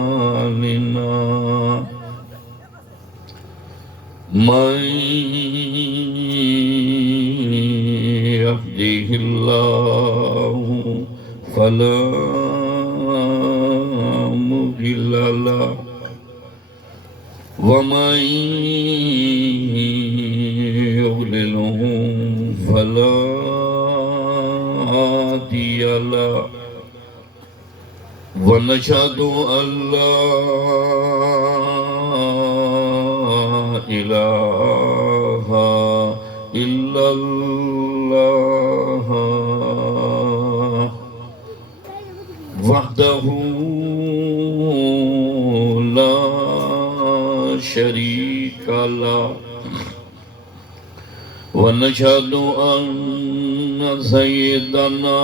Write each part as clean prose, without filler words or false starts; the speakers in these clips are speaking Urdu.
أعمالنا من يهده الله فلا مضل له ومن يضلله فلا هادي له ونشهد أن لا إله إلا الله وحده لا شريك له ونشهد أن سيدنا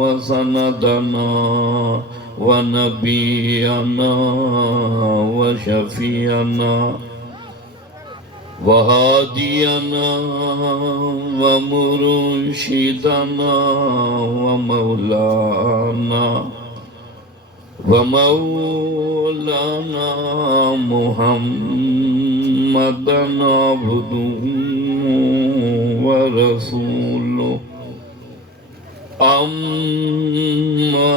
وسندنا ونبينا وشفيعنا وهادينا ومرشدنا ومولانا محمدا عبده ورسوله أما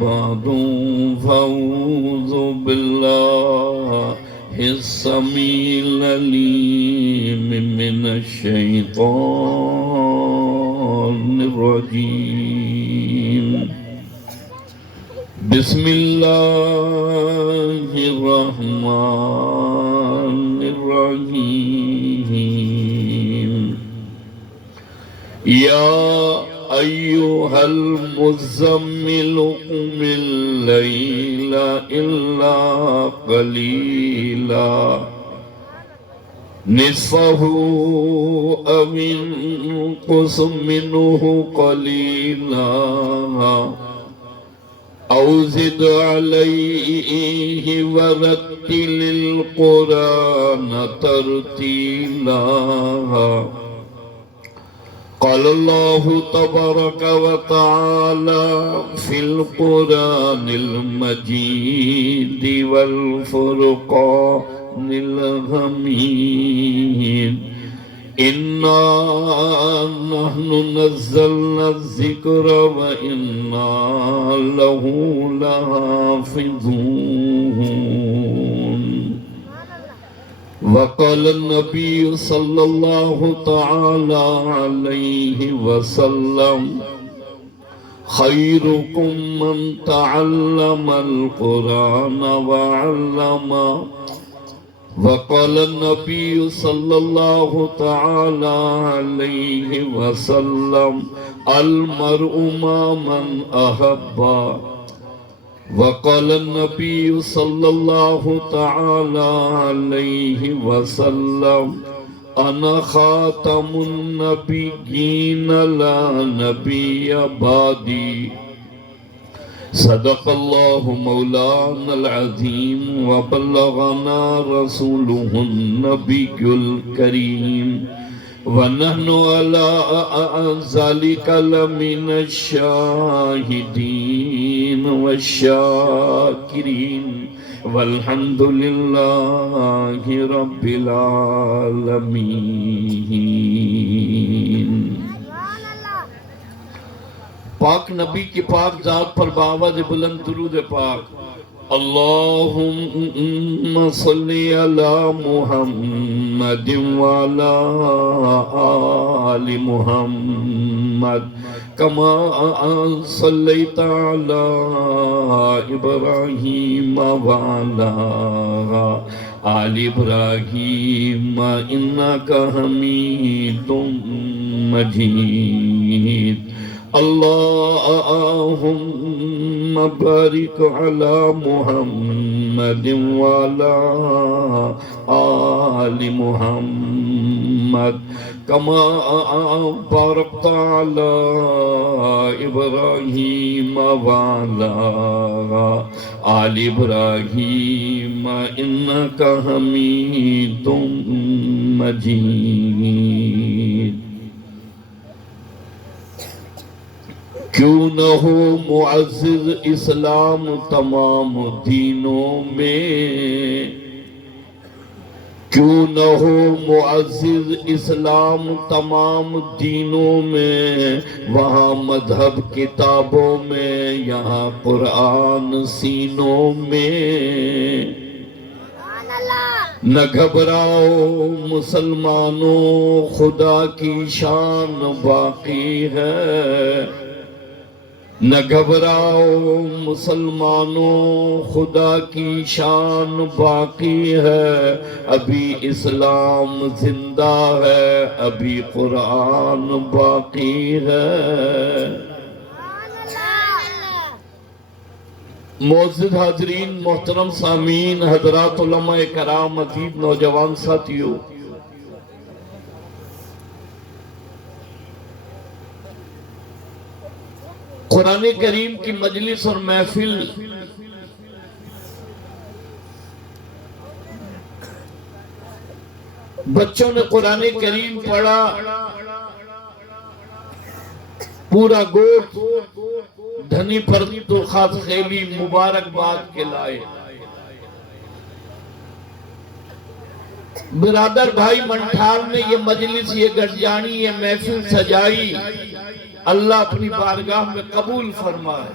بعد فأعوذ بالله السميع العليم من الشيطان الرجيم بسم الله الرحمن الرحيم يا أيها المزمل قم الليل إلا قليلا نصفه أو انقص منه قليلا أو زد عليه ورتل القرآن ترتيلا قال الله تبارك وتعالى في القرآن المجيد والفرقان الحميد إنا نحن نزلنا الذكر وإنا له لحافظون وقال النبي صلى الله تعالى عليه وسلم خيركم من تعلم القرآن وعلمه وقال النبي صلى الله تعالى عليه وسلم المرء مع من أحب وقال النبي صلى الله تعالى عليه وسلم أنا خاتم النبيين لا نبي بعدي صدق الله مولانا العظيم وبلغنا رسوله النبي الكريم ونحن على ذلك لمن الشاهدين والشاكرين والحمد لله رب العالمين. پاک نبی کی پاک ذات پر باوجہ بلند درود پاک. اللہم صلی علی محمد وعلی آل محمد کما صلیت علی ابراہیم وعلی آل ابراہیم انکا حمید مجید. اللهم بارك على محمد وعلى آل محمد كما باركت على إبراهيم وعلى آل إبراهيم إنك حميد مجيد. کیوں نہ ہو معزز اسلام تمام دینوں میں، کیوں نہ ہو معزز اسلام تمام دینوں میں، وہاں مذہب کتابوں میں، یہاں قرآن سینوں میں۔ نہ گھبراؤ مسلمانوں، خدا کی شان باقی ہے۔ نہ گھبراؤ مسلمانوں، خدا کی شان باقی ہے۔ ابھی اسلام زندہ ہے، ابھی قرآن باقی ہے۔ معزز حاضرین، محترم سامعین، حضرات علماء کرام، ادیب، نوجوان ساتھیو، قرآن کریم کی مجلس اور محفل بچوں نے قرآن کریم پڑھا، پورا گوٹ دھنی پر تو خاص خیلی مبارکباد کے لائے۔ برادر بھائی منٹھار نے یہ مجلس، یہ گرجانی، یہ محفل سجائی، اللہ اپنی بارگاہ میں قبول فرمائے۔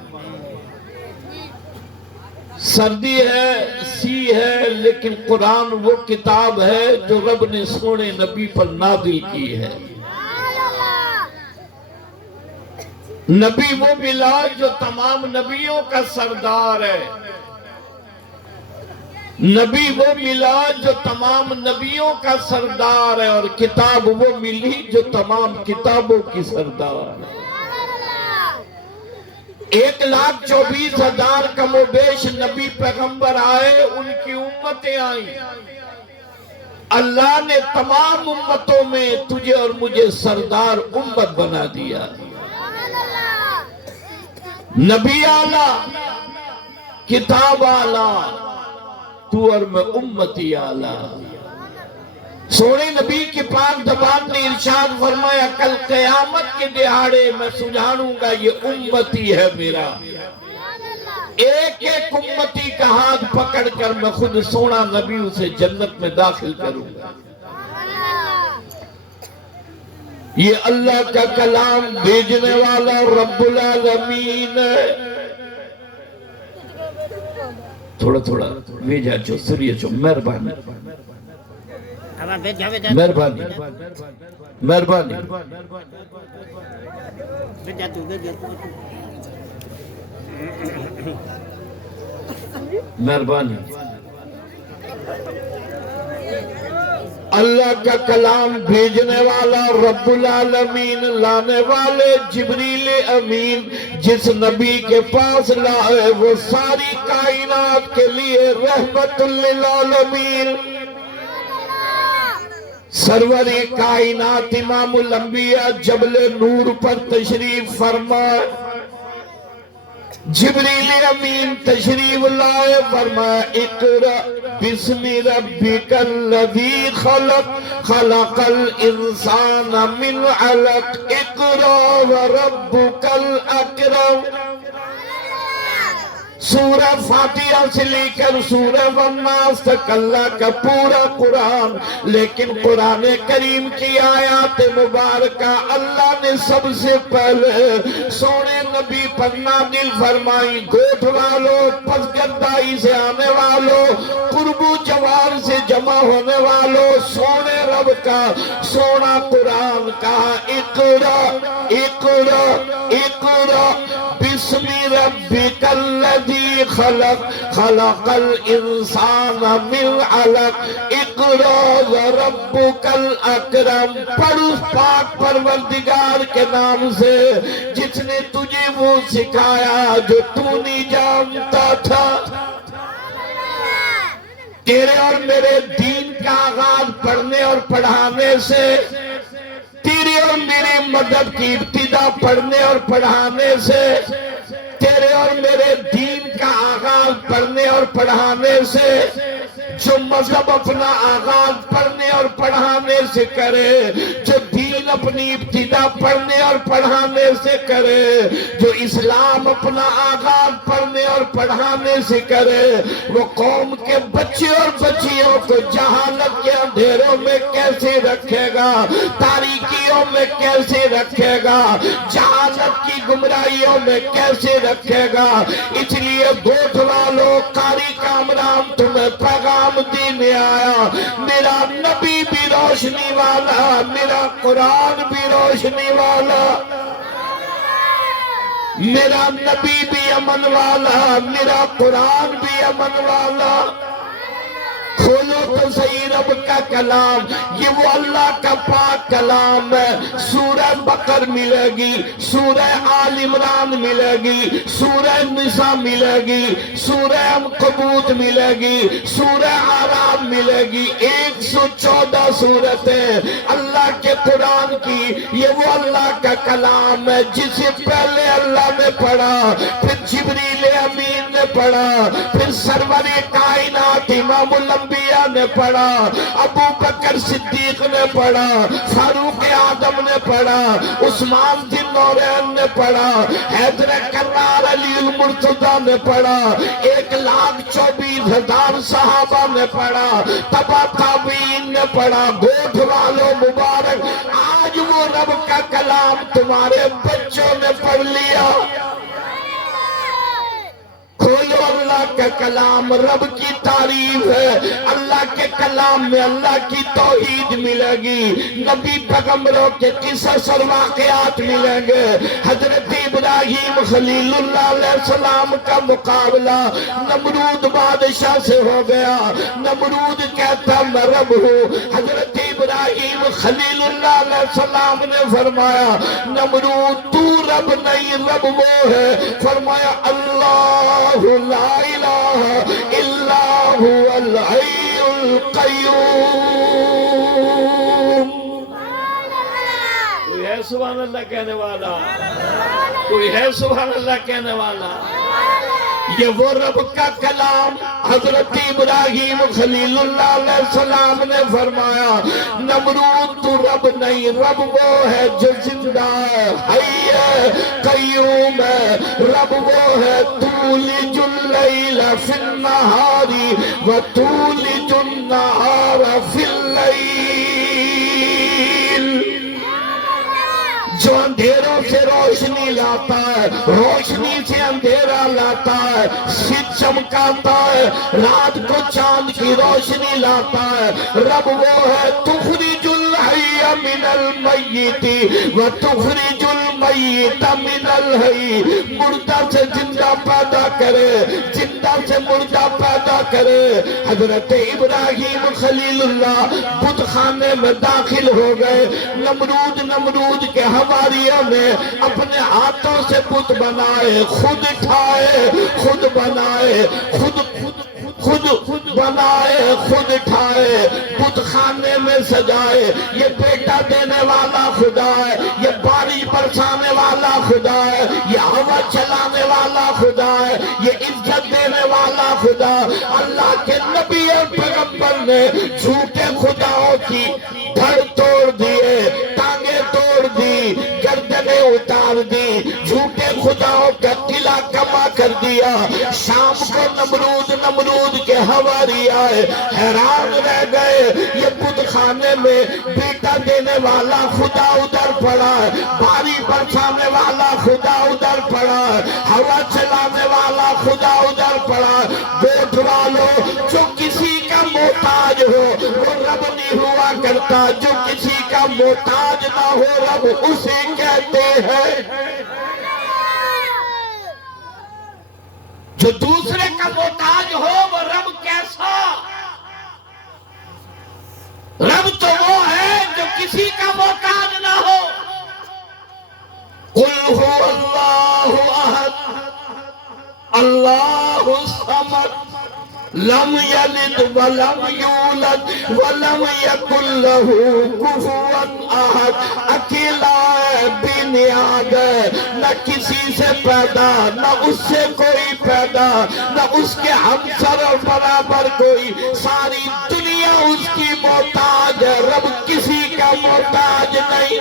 سردی ہے، سی ہے، لیکن قرآن وہ کتاب ہے جو رب نے سونے نبی پر نازل کی ہے۔ نبی وہ ملا جو تمام نبیوں کا سردار ہے۔ نبی وہ ملا جو تمام نبیوں کا سردار ہے، اور کتاب وہ ملی جو تمام کتابوں کی سردار ہے۔ 1,24,000 کم و بیش نبی پیغمبر آئے، ان کی امتیں آئیں۔ اللہ نے تمام امتوں میں تجھے اور مجھے سردار امت بنا دیا۔ نبی اعلیٰ، کتاب اعلیٰ، تو اور میں امتی اعلیٰ۔ سونے نبی کی پاک زبان نے ارشاد فرمایا، کل قیامت کے دہاڑے میں سجھاڑوں گا یہ امتی ہے میرا۔ ایک ایک امتی کا ہاتھ پکڑ کر میں خود سونا نبی اسے جنت میں داخل کروں گا۔ یہ اللہ کا کلام بھیجنے والا رب العالمین ہے۔ تھوڑا تھوڑا بھیجا چو، سریع چو، مہربانی مہربانی مہربانی مہربانی۔ اللہ کا کلام بھیجنے والا رب العالمین، لانے والے جبریل امین، جس نبی کے پاس لائے وہ ساری کائنات کے لیے رحمت للعالمین۔ سرور کائنات امام الانبیاء جبل نور پر تشریف فرمائے، جبریل امین تشریف لائے، فرمایا اقرأ بسم ربک الذی خلق، خلق الانسان من علق، اقرأ وربک الاکرم۔ سورہ فاتحہ سے لے کر سورہ والناس تک اللہ کا پورا قرآن، لیکن قرآن کریم کی آیات مبارکہ اللہ نے سب سے پہلے سونے نبی پر نازل فرمائی۔ گوٹھ والوں، پسگردائی سے آنے والوں، قرب و جوار سے جمع ہونے والوں، سونے رب کا سونا قرآن کہا، اقرأ اقرأ اقرأ بسم ربک الذی خلق، خلق الانسان من علق، اقرأ وربک الاکرم۔ پڑھ اس پاک پروردگار کے نام سے جس نے تجھے وہ سکھایا جو تو نہیں جانتا تھا۔ تیرے اور میرے دین کا آغاز پڑھنے اور پڑھانے سے، تیرے اور میرے مذہب کی ابتدا پڑھنے اور پڑھانے سے، تیرے اور میرے دین کا آغاز پڑھنے اور پڑھانے سے، جو مذہب اپنا آغاز پڑھنے اور پڑھانے سے کرے، جو دین اپنی ابتدا پڑھنے اور پڑھانے سے کرے، جو اسلام اپنا آغاز پڑھنے اور پڑھانے سے کرے، وہ قوم کے بچے اور بچیوں کو جہالت کے اندھیروں میں کیسے رکھے گا، تاریکیوں میں کیسے رکھے گا، جہالت کی گمراہیوں میں کیسے رکھے گا۔ اس لیے گوٹھ والوں، قاری کامران، تمہیں پیغام دینے آیا، میرا نبی بھی روشنی والا، میرا قرآن بھی روشنی والا، میرا نبی بھی امن والا، میرا قرآن بھی امن والا۔ کھولو تو صحیح رب کا کلام، یہ وہ اللہ کا پاک کلام ہے۔ سورہ بقر ملے گی، سورہ آل عمران ملے گی، سورہ نساء ملے گی، سورہ عنکبوت ملے گی، سورہ اعراف ملے گی، 114 سورتیں اللہ کے قرآن کی۔ یہ وہ اللہ کا کلام ہے جسے پہلے اللہ نے پڑھا، پھر جبریل امین نے پڑھا، پھر سرور کائنات امام الانبیاء نے پڑھا، ابو بکر صدیق نے پڑھا، فاروق اعظم نے پڑھا، عثمان ذی النورین نے پڑھا، حیدر کرار علی المرتضی نے پڑھا، 1,24,000 صحابہ نے پڑھا، تبع تابعین نے پڑھا۔ گوٹھ والوں مبارک، آج وہ رب کا کلام تمہارے بچوں نے پڑھ لیا۔ کھولو اللہ کا کلام، رب کی تعریف ہے، اللہ کے کلام میں اللہ کی توحید ملے گی، نبی پیغمبروں کے قصص اور واقعات ملیں گے۔ حضرت ابراہیم خلیل اللہ علیہ السلام کا مقابلہ نمرود بادشاہ سے ہو گیا، نمرود کہتا میں رب ہوں، حضرت ابراہیم خلیل اللہ علیہ السلام نے فرمایا نمرود تو رب نہیں، رب وہ ہے۔ فرمایا اللہ لا الہ الا هو الحی القیوم۔ کوئی ہے سبحان اللہ کہنے والا؟ کوئی ہے سبحان اللہ کہنے والا؟ یہ وہ رب کا کلام حضرت ابراہیم خلیل اللہ علیہ السلام نے فرمایا نمرود تو رب نہیں، رب وہ ہے جو زندہ ہے، حی ہے، قیوم ہے، رب وہ ہے تولج اللیل فی النہار و تولج النہار فی اللیل، جو اندھیروں سے روشنی لاتا ہے، روشنی سے اندھیرا لاتا ہے، سچ چمکاتا ہے، رات کو چاند کی روشنی لاتا ہے، رب وہ ہے تخرج الحی من المیت و تخرج المیت من الحی، مردہ سے زندہ پیدا کرے، زندہ سے مردہ پیدا کرے۔ حضرت ابراہیم خلیل اللہ بت خانے میں داخل ہو گئے، نمرود کے حواریوں نے اپنے ہاتھوں سے بت بنائے، خود کھائے، خود بنائے، خود بنائے، خود کھائے، بت خانے میں سجائے۔ یہ بیٹا دینے والا خدا ہے، یہ بارش برسانے والا خدا ہے، یہ ہوا چلانے والا خدا ہے، یہ عزت دینے والا خدا۔ اللہ کے نبی اور پیغمبر نے جھوٹے خداؤں کی دھڑ توڑ دیے، ٹانگیں توڑ دی، گردنیں اتار دی، جھوٹے خداؤں کا قلعہ کما کر دیا۔ شام کو نمرود کے حواری آئے، حیران رہ گئے، یہ بت خانے میں بیٹا دینے والا خدا ادھر پڑا ہے، بارش برسانے والا خدا ادھر پڑا ہے، ہوا چلانے والا خدا ادھر پڑا ہے۔ گوٹھ والوں، جو کسی کا محتاج ہو وہ رب نہیں ہوا کرتا، جو کسی کا محتاج نہ ہو رب اسے کہتے ہیں۔ جو دوسرے کا محتاج ہو وہ رب کیسا؟ رب تو وہ ہے جو کسی کا محتاج نہ ہو۔ قل هو اللہ احد اللہ الصمد لم یلد ولم یولد ولم یکن له کفوا احد، اکیلا ہے، بے نیاز ہے، نہ کسی سے پیدا، نہ اس سے کوئی پیدا، نہ اس کے ہمسر اور برابر کوئی، ساری دنیا اس کی محتاج ہے، رب کسی کا محتاج نہیں۔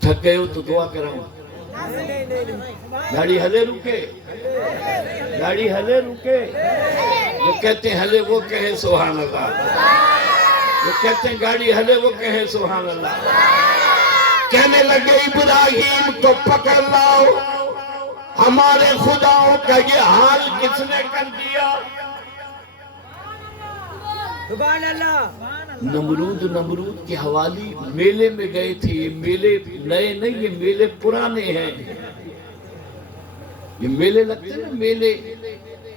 تھکے ہو تو دعا کراؤں، گاڑی ہلے رکے، گاڑی ہلے رکے، جو کہتے ہیں ہلے وہ کہیں سبحان اللہ، جو کہتے ہیں گاڑی ہلے وہ کہیں سبحان اللہ۔ کہنے لگے ابراہیم کو پکڑ لاؤ، ہمارے خداؤں کا یہ حال کس نے کر دیا؟ سبحان اللہ۔ نمرود کے حوالی میلے میں گئے تھے، یہ میلے نئے نہیں، یہ میلے پرانے ہیں، یہ میلے لگتے ہیں نا میلے،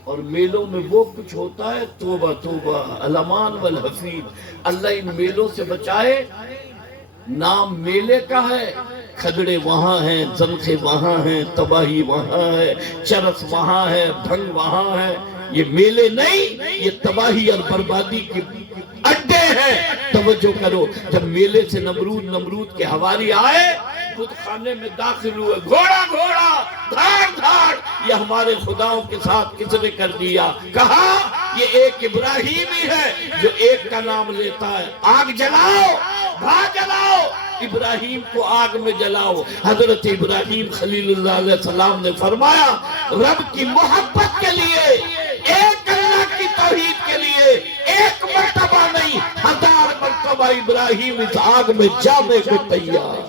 اور میلوں میں وہ کچھ ہوتا ہے، توبہ توبہ الامان والحفیظ، اللہ ان میلوں سے بچائے۔ نام میلے کا ہے، کھگڑے وہاں ہیں، زنخے وہاں ہیں، تباہی وہاں ہے، چرس وہاں ہے، بھنگ وہاں ہے، یہ میلے نہیں، یہ تباہی اور بربادی کے اڈے ہیں۔ توجہ کرو، جب میلے سے نمرود کے حوالی آئے، خود خانے میں داخل ہوئے، گھوڑا گھوڑا، دھاڑ دھاڑ، یہ ہمارے خداؤں کے ساتھ کس نے کر دیا؟ کہا یہ ایک ابراہیم ہی ہے جو ایک کا نام لیتا ہے، آگ جلاؤ، بھاگ جلاؤ، ابراہیم کو آگ میں جلاؤ۔ حضرت ابراہیم خلیل اللہ علیہ السلام نے فرمایا، رب کی محبت کے لیے، ایک اللہ کی توحید کے لیے، ایک مرتبہ نہیں 1000 مرتبہ ابراہیم اس آگ میں جانے کو تیار۔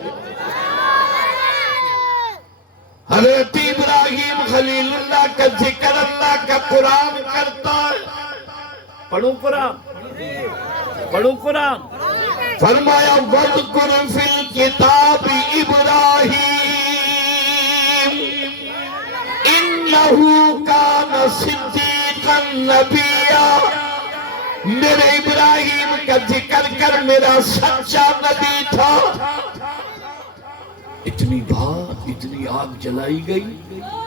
حضرت ابراہیم خلیل اللہ کا ذکر اللہ کا قرآن کرتا ہے۔ پڑھوں قرآن، پڑھوں قرآن۔ فرمایا وَاذْكُرْ فِي الْكِتَابِ إِبْرَاهِيمَ إِنَّهُ كَانَ صِدِّيقًا نَبِيًّا، میرے ابراہیم کا ذکر کر، میرا سچا نبی تھا۔ اتنی بات، اتنی آگ جلائی گئی،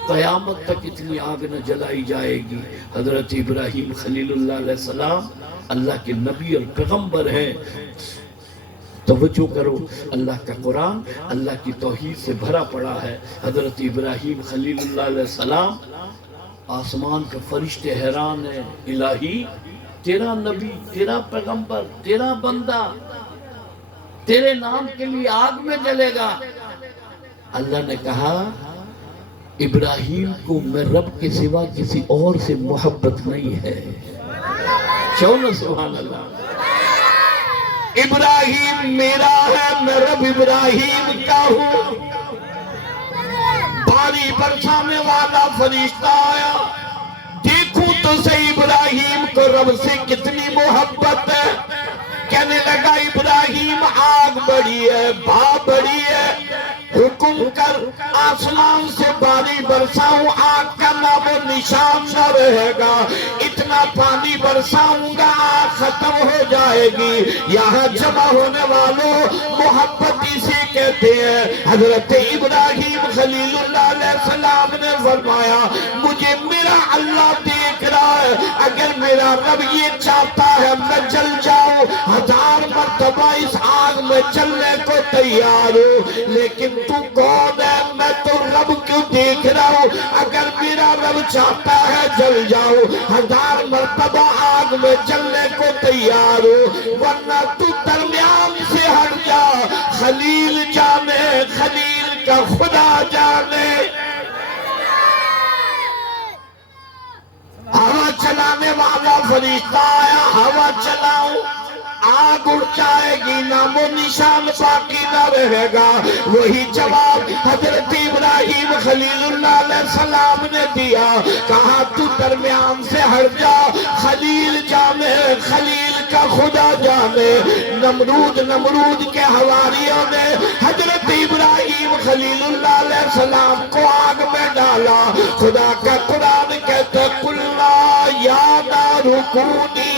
قیامت تک اتنی آگ نہ جلائی جائے گی۔ حضرت ابراہیم خلیل اللہ علیہ السلام اللہ کے نبی اور پیغمبر ہیں۔ توجہ کرو، اللہ کا قرآن اللہ کی توحید سے بھرا پڑا ہے۔ حضرت ابراہیم خلیل اللہ علیہ السلام، آسمان کا فرشتے حیران ہے، الہی تیرا نبی، تیرا پیغمبر، تیرا بندہ تیرے نام کے لیے آگ میں جلے گا۔ اللہ نے کہا ابراہیم کو میں رب کے سوا کسی اور سے محبت نہیں ہے۔ چونہ سبحان اللہ۔ ابراہیم میرا ہے، میں رب ابراہیم کا ہوں۔ باری برسانے والا فرشتہ آیا، دیکھوں تو صحیح ابراہیم کو رب سے کتنی محبت ہے۔ کہنے لگا ابراہیم آگ بڑی ہے، بھاپ بڑی ہے، حکم کر آسمان سے باری برساؤں، آگ کا نام و نشان نہ رہے گا، اتنا پانی برساؤں گا آگ ختم ہو جائے گی۔ یہاں جمع ہونے والوں، محبت اسے کہتے ہیں۔ حضرت ابراہیم خلیل اللہ علیہ السلام نے فرمایا مجھے میرا اللہ دیکھ رہا ہے، اگر میرا رب یہ چاہتا ہے میں جل جاؤں، 1000 مرتبہ اس آگ میں جلنے کو تیار ہوں، لیکن تو کون ہے؟ میں تو رب کیوں دیکھ رہا ہوں، اگر میرا رب چاہتا ہے جل جاؤں، 1000 مرتبہ آگ میں جلنے کو تیار ہوں، ورنہ تو درمیان سے ہٹ جا۔ خلیل جانے، خلیل کا خدا جانے۔ ہوا چلانے والا فرشتہ آیا، ہوا چلاؤ، آگ اڑ جائے گی، نام و نشان باقی نہ رہے گا۔ وہی جواب حضرت ابراہیم خلیل اللہ علیہ السلام نے دیا، کہا تو درمیان سے ہٹ جا، خلیل جانے، خلیل کا خدا جانے۔ نمرود کے حواریوں نے حضرت ابراہیم خلیل اللہ علیہ السلام کو آگ میں ڈالا۔ خدا کا قرآن کہتا ہے قُلْنَا يَا نَارُ كُونِي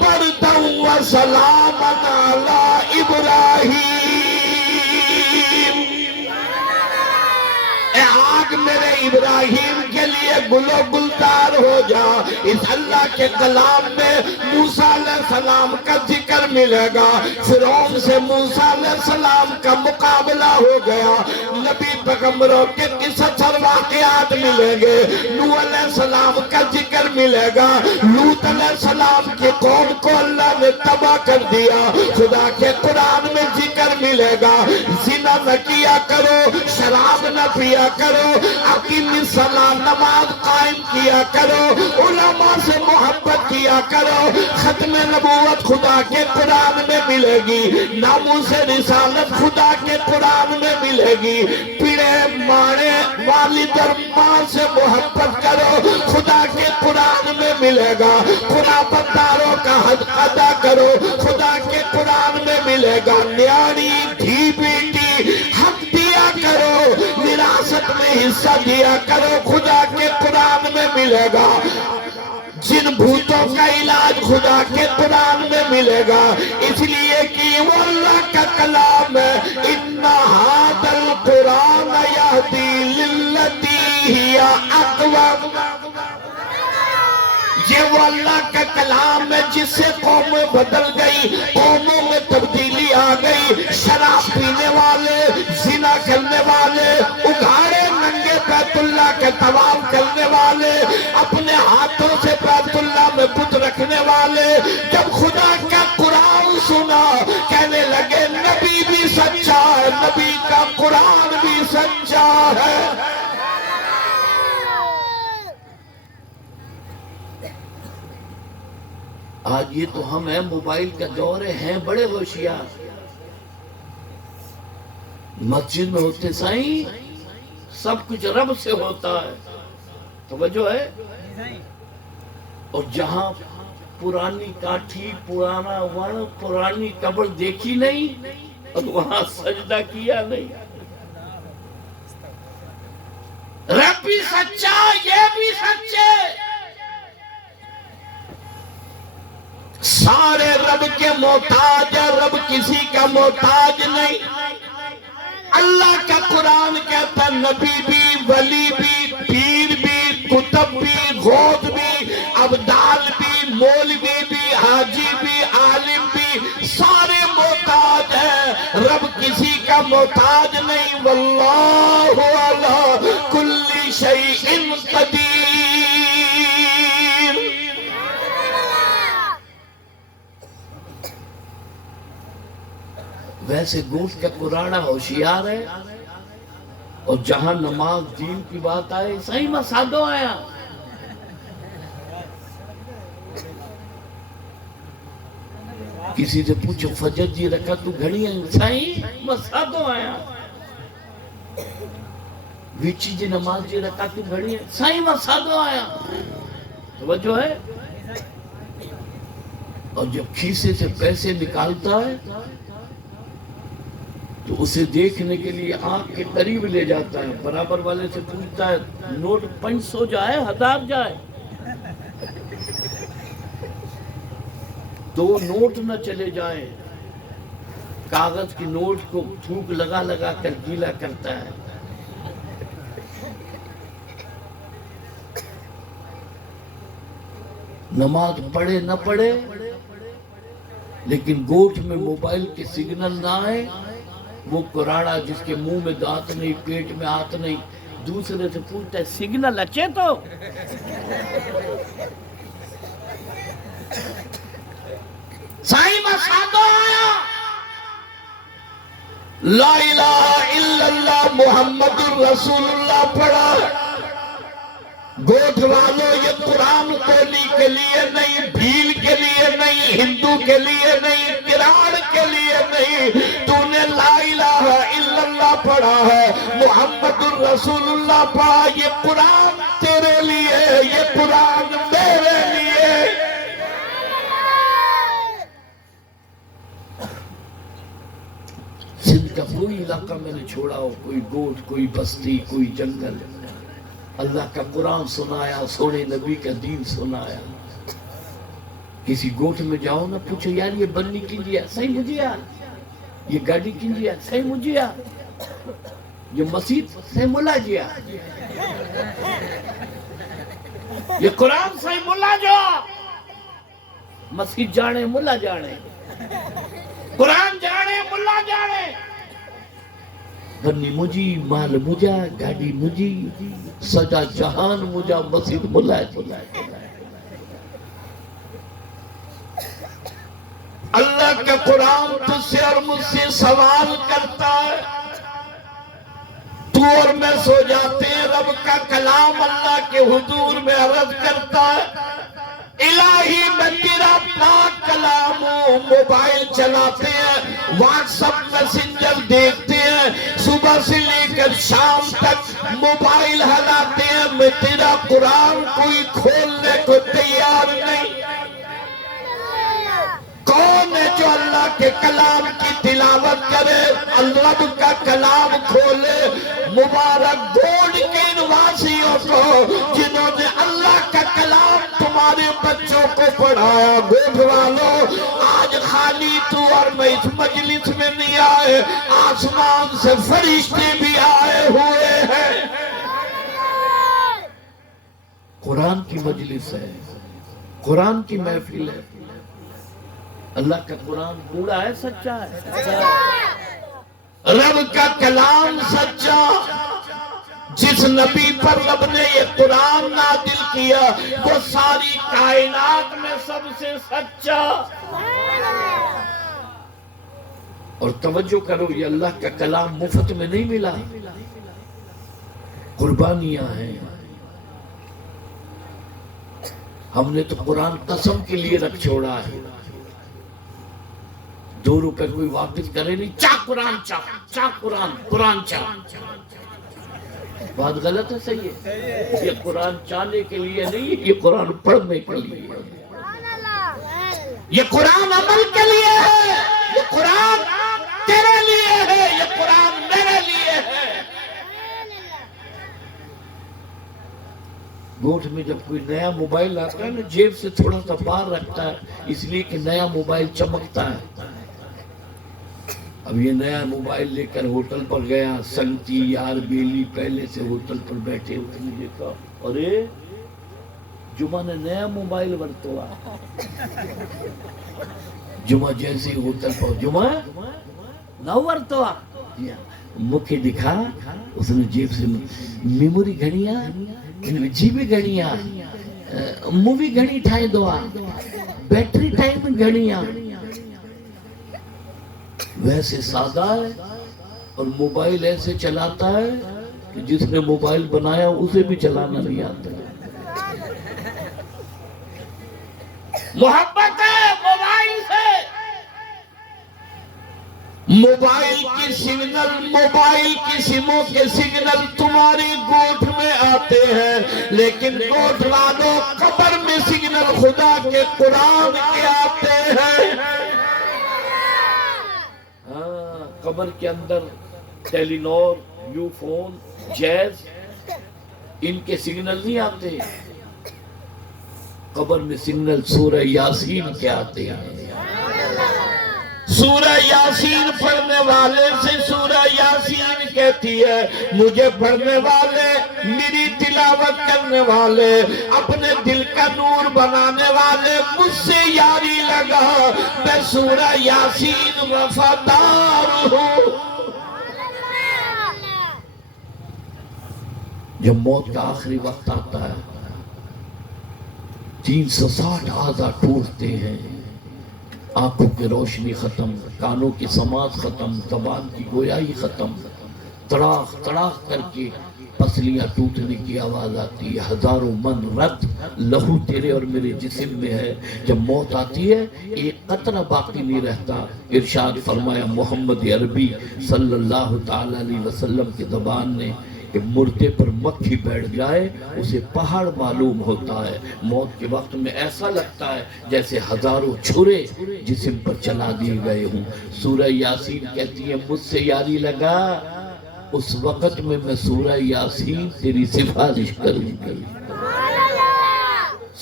بَرْدًا وَسَلَامًا عَلَىٰ إِبْرَاهِيمَ، اے آگ میرے ابراہیم کے لیے گل و گلدار ہو جا۔ اس اللہ کے کلام میں موسیٰ علیہ السلام کا ذکر ملے گا، فرعون سے موسیٰ علیہ السلام کا مقابلہ ہو گیا، نبی پیغمبروں کے قصص اور واقعات ملیں گے، نوح علیہ السلام کا ذکر ملے گا، لوط علیہ السلام کی قوم کو اللہ نے تباہ کر دیا، خدا کے قرآن میں ذکر ملے گا، زنا نہ کیا کرو، شراب نہ پیا کرو، اقیم الصلاۃ نماز قائم کیا کرو، علماء سے محبت کیا کرو، ختم نبوت خدا کے قرآن میں ملے گی، ناموس رسالت خدا کے قرآن میں ملے گی، پیڑے ماڑے والد اور ماں سے محبت کرو، خدا کے قرآن میں ملے گا، قرابت داروں کا حق ادا کرو، خدا کے قرآن میں ملے گا، نیاری دھی بیٹی حق دیا کرو، وراثت میں حصہ دیا کرو، خدا کے قرآن میں ملے گا، جن بھوتوں کا علاج خدا کے قرآن میں ملے گا، اس لیے کہ وہ اللہ کا کلام ہے، اِنَّ هَذَا الْقُرْآنَ يَهْدِي لِلَّتِي هِيَ أَقْوَمُ، یہ وہ اللہ کا کلام ہے جس سے قومیں بدل گئی، قوموں میں تبدیلی آ گئی، شراب پینے والے، زنا کرنے والے، اگھاڑے ننگے بیت اللہ کے طواف کرنے والے، اپنے ہاتھوں سے بیت اللہ میں بت رکھنے والے، جب خدا کا قرآن سنا کہنے لگے نبی بھی سچا ہے، نبی کا قرآن بھی سچا ہے۔ آج یہ تو ہم ہیں، موبائل کا دور ہیں بڑے ہوشیار، مسجد میں ہوتے سائیں سب کچھ رب سے ہوتا ہے، توجہ ہے، اور جہاں پرانی کاٹھی، پرانا ون، پرانی قبر دیکھی نہیں اور وہاں سجدہ کیا نہیں، رب بھی سچا، یہ بھی سچے، سارے رب کے محتاج ہے، رب کسی کا محتاج نہیں۔ اللہ کا قرآن کہتا ہے نبی بھی، ولی بھی، پیر بھی، کتب بھی، غوث بھی، ابدال بھی، مولوی بھی، حاجی بھی، عالم بھی، سارے محتاج ہیں، رب کسی کا محتاج نہیں، واللہ علی کل شیء قدیر۔ ویسے گوشت کا قرآن ہوشیار ہے، اور جہاں نماز دین کی بات آئے صحیح میں سادو آیا، کسی سے پوچھو فجر جی رکھا تو گھڑی ہے، صحیح میں سادو آیا، ویچی جی نماز جی رکھا تو گھڑی ہے، صحیح میں سادو آیا، توجہ ہے، اور جب کھیسے سے پیسے نکالتا ہے تو اسے دیکھنے کے لیے آنکھ کے قریب لے جاتا ہے، برابر والے سے پوچھتا ہے نوٹ 500 جائے 1000 جائے، 2 نوٹ نہ چلے جائیں، کاغذ کی نوٹ کو تھوک لگا لگا کر گیلا کرتا ہے، نماز پڑھے نہ پڑھے لیکن گوٹھ میں موبائل کے سگنل نہ آئے، وہ قرآن جس کے منہ میں دانت نہیں، پیٹ میں ہاتھ نہیں، دوسرے سے پوچھتا ہے سگنل اچھے تو سائیں میں سادو آیا، لا الہ الا اللہ محمد الرسول اللہ پڑھا، گوٹھ والوں یہ قرآن کولی کے لیے نہیں، بھیل کے لیے نہیں، ہندو کے لیے نہیں، کراڑ کے لیے نہیں، تو نے لا الہ الا اللہ پڑھا ہے، محمد الرسول اللہ پڑھا، یہ قرآن تیرے لیے، یہ قرآن میرے لیے۔ سندھ کا کوئی علاقہ میں نے چھوڑا ہو، کوئی گوٹھ، کوئی بستی، کوئی جنگل، اللہ کا قرآن سنایا، سونے نبی کا دین سنایا۔ کسی گوٹھ میں جاؤ نہ پوچھو یار یہ بنی کنجیا، صحیح مجھے یار، یہ گاڑی کنجیا، صحیح مجھے یار، یہ مسجد صحیح ملا جیا، یہ قرآن صحیح ملا جو، مسجد جانے ملا جانے، قرآن جانے ملا جانے، غنی مجھے مال مجھا گاڑی مجھے سجا جہان مجھا مسجد ملا اللہ کا قرآن تجھ سے اور مجھ سے سوال کرتا ہے، تو اور میں سو جاتے ہیں، رب کا کلام اللہ کے حضور میں عرض کرتا ہے، الہی میں تیرا پاک کلام ہوں، موبائل چلاتے ہیں، واٹس اپ میسنجر دیکھتے ہیں، صبح سے لے کر شام تک موبائل ہلاتے ہیں، میں تیرا قرآن کوئی کھولنے کو تیار نہیں۔ کون ہے جو اللہ کے کلام کی تلاوت کرے، اللہ کا کلام کھولے؟ مبارک گوڈ کے ان واسیوں کو جنہوں نے اللہ کا کلام تمہارے بچوں کو پڑھایا۔ گوڈ والوں، آج خالی تو اور میں اس مجلس میں نہیں آئے، آسمان سے فرشتے بھی آئے ہوئے ہیں۔ قرآن کی مجلس ہے، قرآن کی محفل ہے، اللہ کا قرآن کوڑا ہے، سچا ہے، رب کا کلام سچا، جس نبی پر رب نے یہ قرآن نازل کیا وہ ساری کائنات میں سب سے سچا۔ اور توجہ کرو، یہ اللہ کا کلام مفت میں نہیں ملا، قربانیاں ہیں۔ ہم نے تو قرآن قسم کے لیے رکھ چھوڑا ہے، 2 روپے کوئی واپس کرے نہیں، چاہ قرآن چاہ قرآن، قرآن چاہ۔ بات غلط ہے، صحیح ہے؟ یہ قرآن چاہنے کے لیے نہیں، یہ قرآن پڑھنے کے لیے ہے، یہ قرآن عمل کے لیے ہے، یہ قرآن تیرے لیے ہے، یہ قرآن میرے لیے ہے۔ گوٹھ میں جب کوئی نیا موبائل آتا ہے نا، جیب سے تھوڑا سا باہر رکھتا ہے، اس لیے کہ نیا موبائل چمکتا ہے۔ اب یہ نیا موبائل لے کر ہوٹل پر گیا، سنگتی یار بیلی پہلے سے ہوٹل پر بیٹھے، اس نے دیکھا، ارے جمعہ نے نیا موبائل ورتوا۔ جمعہ جیسے ہوٹل پر، جمعہ نہ ورتوا، مکھے دکھا، اس نے جیب سے میموری گھڑیاں، جی بھی گھڑیاں، مووی گھڑی ٹھائے دوا، بیٹری ٹائم گھڑیاں۔ ویسے سادہ ہے اور موبائل ایسے چلاتا ہے کہ جس نے موبائل بنایا اسے بھی چلانا نہیں آتا۔ محبت ہے موبائل سے، موبائل کی سگنل، موبائل کی سموں کے سگنل تمہاری گوٹھ میں آتے ہیں، لیکن گوٹھ والوں قبر میں سگنل خدا کے قرآن کے آتے ہیں۔ قبر کے اندر ٹیلی نور، یو فون، جیز، ان کے سگنل نہیں آتے، قبر میں سگنل سورہ یاسین کے آتے ہیں۔ سورہ یاسین پڑھنے والے سے سورہ یاسین کہتی ہے، مجھے پڑھنے والے، میری تلاوت کرنے والے، اپنے دل کا نور بنانے والے، مجھ سے یاری لگا، میں سورہ یاسین وفادار ہوں۔ جب موت کا آخری وقت آتا ہے، 360 اعضاء ٹوٹتے ہیں، آنکھوں کی روشنی ختم، کانوں کی سماعت ختم، زبان کی گویائی ختم، تڑاخ تڑاخ کر کے پسلیاں ٹوٹنے کی آواز آتی ہے، ہزاروں من رت لہو تیرے اور میرے جسم میں ہے۔ جب موت آتی ہے ایک قطرہ باقی نہیں رہتا۔ ارشاد فرمایا محمد عربی صلی اللہ تعالی علیہ وسلم کی زبان نے کہ مردے پر مکھی بیٹھ جائے اسے پہاڑ معلوم ہوتا ہے۔ موت کے وقت میں ایسا لگتا ہے جیسے ہزاروں چھرے جسم پر چلا دیے گئے ہوں۔ سورہ یاسین کہتی ہے مجھ سے یاری لگا، اس وقت میں سورہ یاسین تیری سفارش کروں گی۔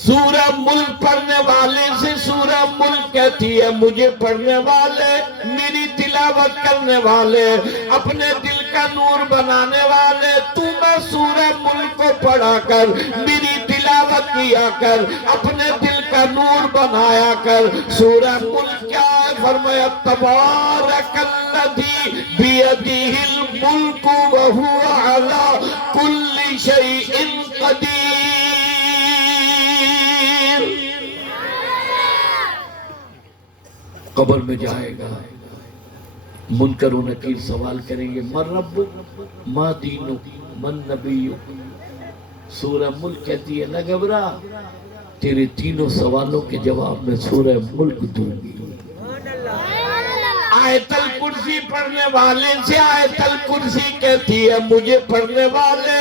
سورہ ملک پڑھنے والے سے سورہ ملک کہتی ہے مجھے پڑھنے والے، میری تلاوت کرنے والے، اپنے دل کا نور بنانے والے، تو میں سورہ ملک کو پڑھا کر، میری تلاوت کیا کر، اپنے دل کا نور بنایا کر۔ سورہ ملک کیا ہے؟ فرمایا تبارک الذی بیدہ الملك وهو على كل شيء قدير. قبر میں جائے گا، منکر و نکیر سوال کریں گے من ربک ما دینک من نبیک. سورہ ملک کہتی ہے نہ گھبرا، تیرے تینوں سوالوں کے جواب میں سورہ ملک دوں گی. آیت الکرسی پڑھنے والے سے آیت الکرسی کہتی ہے مجھے پڑھنے والے،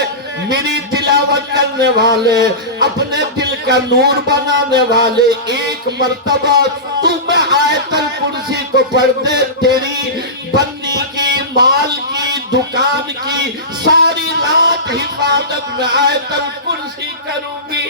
میری تلاوت کرنے والے، اپنے دل کا نور بنانے والے، ایک مرتبہ تو میں آیت الکرسی کو پڑھ دے، تیری بنی کی، مال کی، دکان کی ساری رات حفاظت میں آیت الکرسی کروں گی.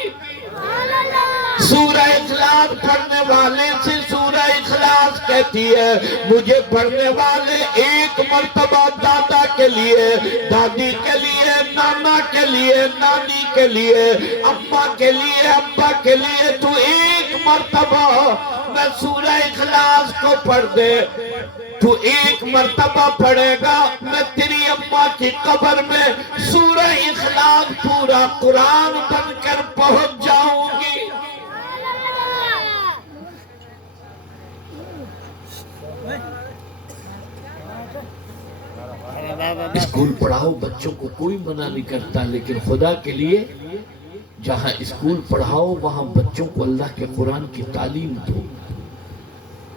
سورہ اخلاص پڑھنے والے سے سورہ اخلاص کہتی ہے مجھے پڑھنے والے ایک مرتبہ دادا کے لیے، دادی کے لیے، نانا کے لیے، نانی کے لیے، اماں کے لیے، ابا کے لیے تو ایک مرتبہ میں سورہ اخلاص کو پڑھ دے. تو ایک مرتبہ پڑھے گا میں تیری اماں کی قبر میں سورہ اخلاص پورا قرآن بن کر پہنچ جاؤں گی. اسکول پڑھاؤ، بچوں کو کوئی منع نہیں کرتا، لیکن خدا کے لیے جہاں اسکول پڑھاؤ وہاں بچوں کو اللہ کے قرآن کی تعلیم دو.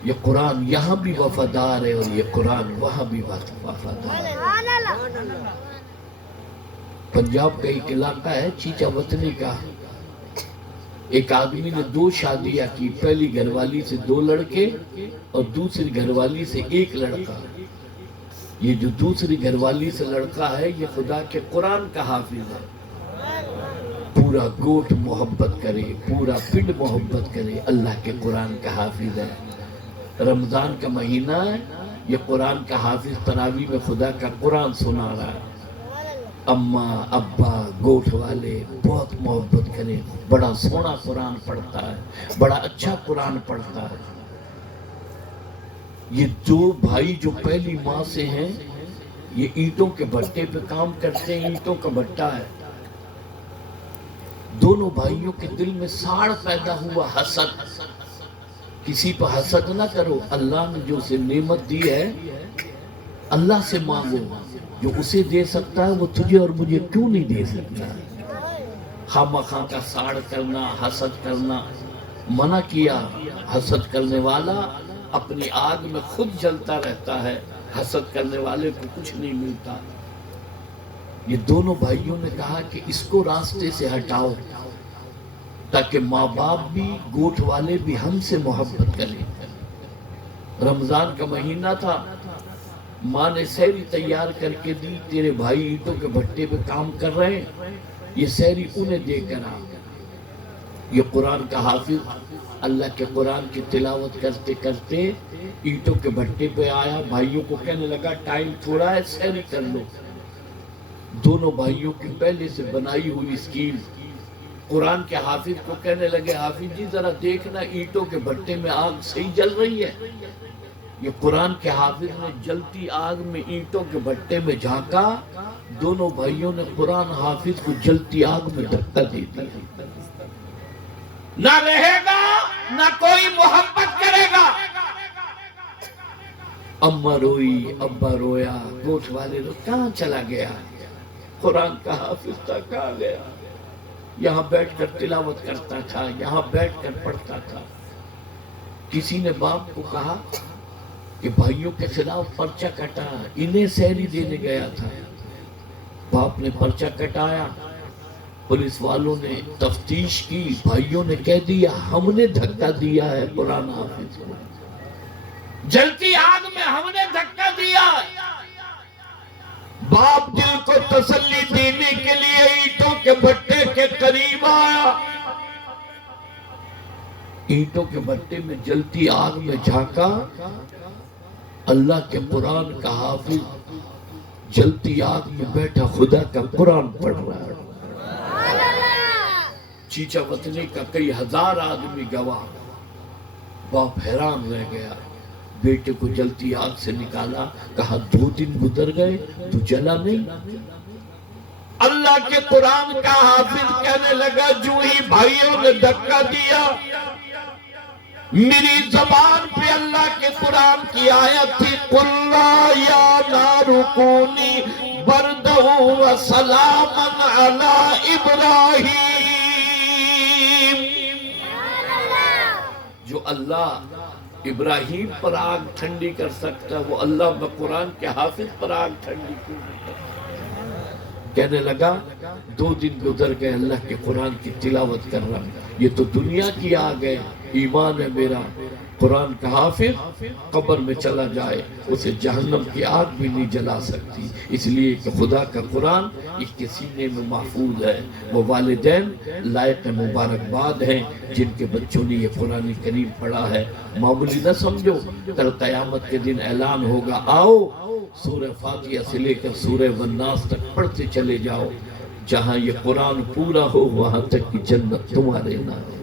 یہ قرآن یہاں بھی وفادار ہے اور یہ قرآن وہاں بھی وفادار ہے. پنجاب کا ایک علاقہ ہے چیچا وطنی کا، ایک آدمی نے 2 شادیاں کی، پہلی گھر والی سے 2 لڑکے اور دوسری گھر والی سے 1 لڑکا. یہ جو دوسری گھر والی سے لڑکا ہے یہ خدا کے قرآن کا حافظ ہے، پورا گوٹھ محبت کرے، پورا پنڈ محبت کرے، اللہ کے قرآن کا حافظ ہے. رمضان کا مہینہ ہے، یہ قرآن کا حافظ تراویح میں خدا کا قرآن سنا رہا ہے. اماں ابا گوٹھ والے بہت محبت کریں، بڑا سونا قرآن پڑھتا ہے، بڑا اچھا قرآن پڑھتا ہے. یہ 2 بھائی جو پہلی ماں سے ہیں یہ اینٹوں کے بھٹے پہ کام کرتے ہیں، اینٹوں کا بھٹا ہے. دونوں بھائیوں کے دل میں ساڑ پیدا ہوا، حسد. کسی پہ حسد نہ کرو، اللہ نے جو اسے نعمت دی ہے اللہ سے مانگو، جو اسے دے سکتا ہے وہ تجھے اور مجھے کیوں نہیں دے سکتا. خامخواہ کا ساڑ کرنا، حسد کرنا منع کیا. حسد کرنے والا اپنی آگ میں خود جلتا رہتا ہے، حسد کرنے والے کو کچھ نہیں ملتا. یہ دونوں بھائیوں نے کہا کہ اس کو راستے سے ہٹاؤ تاکہ ماں باپ بھی گوٹھ والے بھی ہم سے محبت کریں. رمضان کا مہینہ تھا، ماں نے سحری تیار کر کے دی، تیرے بھائی اینٹوں کے بھٹے پہ کام کر رہے ہیں، یہ سحری انہیں دے کر آ. یہ قرآن کا حافظ اللہ کے قرآن کی تلاوت کرتے کرتے اینٹوں کے بھٹے پہ آیا، بھائیوں کو کہنے لگا ٹائم تھوڑا ہے سحری کر لو. دونوں بھائیوں کی پہلے سے بنائی ہوئی اسکیم. قرآن کے حافظ کو کہنے لگے حافظ جی ذرا دیکھنا اینٹوں کے بھٹے میں آگ صحیح جل رہی ہے. یہ قرآن کے حافظ نے جلتی آگ میں اینٹوں کے بھٹے میں جھانکا، دونوں بھائیوں نے قرآن حافظ کو جلتی آگ میں دھکا دے دیا. نہ رہے گا نہ کوئی محبت کرے گا. اماں روئی، ابا رویا، گوٹھ والے رو کہاں چلا گیا؟ قرآن کا حافظ تھا کہاں گیا؟ یہاں بیٹھ کر تلاوت کرتا تھا، یہاں بیٹھ کر پڑھتا تھا. کسی نے باپ کو کہا کہ بھائیوں کے خلاف پرچہ کٹا، انہیں سحری دینے گیا تھا. باپ نے پرچہ کٹایا، پولیس والوں نے تفتیش کی، بھائیوں نے کہہ دیا ہم نے دھکا دیا ہے قرآن حافظ کو، جلتی آگ میں ہم نے دھکا دیا. باپ دل کو تسلی دینے کے لیے اینٹوں کے بھٹے کے قریب آیا. اینٹوں کے بھٹے میں جلتی آگ میں جھانکا، اللہ کے قرآن کا حافظ جلتی آگ میں بیٹھا خدا کا قرآن پڑھ رہا ہے. چیچا وطنی کا کئی ہزار آدمی گواہ. باپ حیران رہ گیا، بیٹے کو جلتی آگ سے نکالا، کہا 2 دن گزر گئے تو جلا نہیں؟ اللہ کے قرآن کا حافظ کہنے لگا جو ہی بھائیوں نے دھکا دیا، میری زبان پہ اللہ کے قرآن کی آیت تھی قُلْ لَا يَا نَارُ كُونِي بَرْدًا وَسَلَامًا عَلَىٰ إِبْرَاهِيمَ۔ جو اللہ ابراہیم پر آگ ٹھنڈی کر سکتا ہے وہ اللہ بقرآن کے حافظ پر آگ ٹھنڈی کیوں نہیں کر سکتا؟ کہنے لگا 2 دن گزر گئے اللہ کے قرآن کی تلاوت کر رہا ہوں، یہ تو دنیا کی آگ ہے، ایمان ہے میرا، قرآن کا حافظ قبر میں چلا جائے اسے جہنم کی آگ بھی نہیں جلا سکتی، اس لیے کہ خدا کا قرآن اس کے سینے میں محفوظ ہے۔ وہ والدین لائق مبارکباد ہیں جن کے بچوں نے یہ قرآن کریم پڑھا ہے، معمولی نہ سمجھو، کل قیامت کے دن اعلان ہوگا آؤ سورہ فاتحہ سے لے کر سورہ والناس تک پڑھتے چلے جاؤ، جہاں یہ قرآن پورا ہو وہاں تک کی جنت تمہارے نام ہے۔